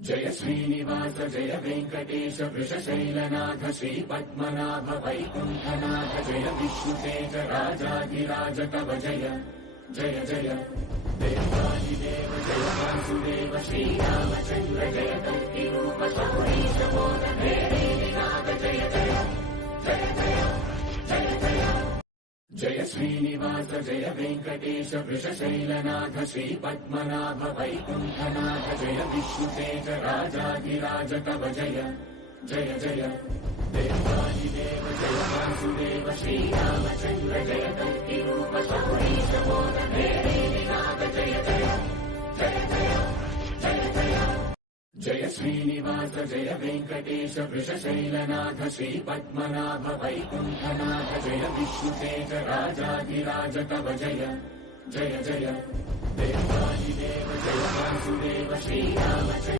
जय श्रीनिवास जय वेंकटेश वृषशैलनाथ श्रीपद्मनाभ वैकुण्ठनाथ जय विष्णुतेज राजाधिराज कव जय जय जय देवादिदेव जय वासुदेव श्रीरामचन्द्र जय कल्किरूप शौरीश मोदनाथ जय जय जय जय जय जय जय श्रीनिवास जय वेंकटेश वृषशैलनाथ श्रीपद्मनाभ वैकुण्ठनाथ जय विष्णुतेज राजाधिराज कव जय जय जय देवादिदेव जय वासुदेव श्रीरामचन्द्र जय कल्किरूप शौरीश मोदनाथ जय जय जय जय जय जय जय श्रीनिवास जय वेंकटेश वृषशैलनाथ श्रीपद्मनाभ वैकुण्ठनाथ जय विष्णुतेज राजाधिराज कव जय जय जय देवादिदेव जय वासुदेव श्रीरामचन्द्र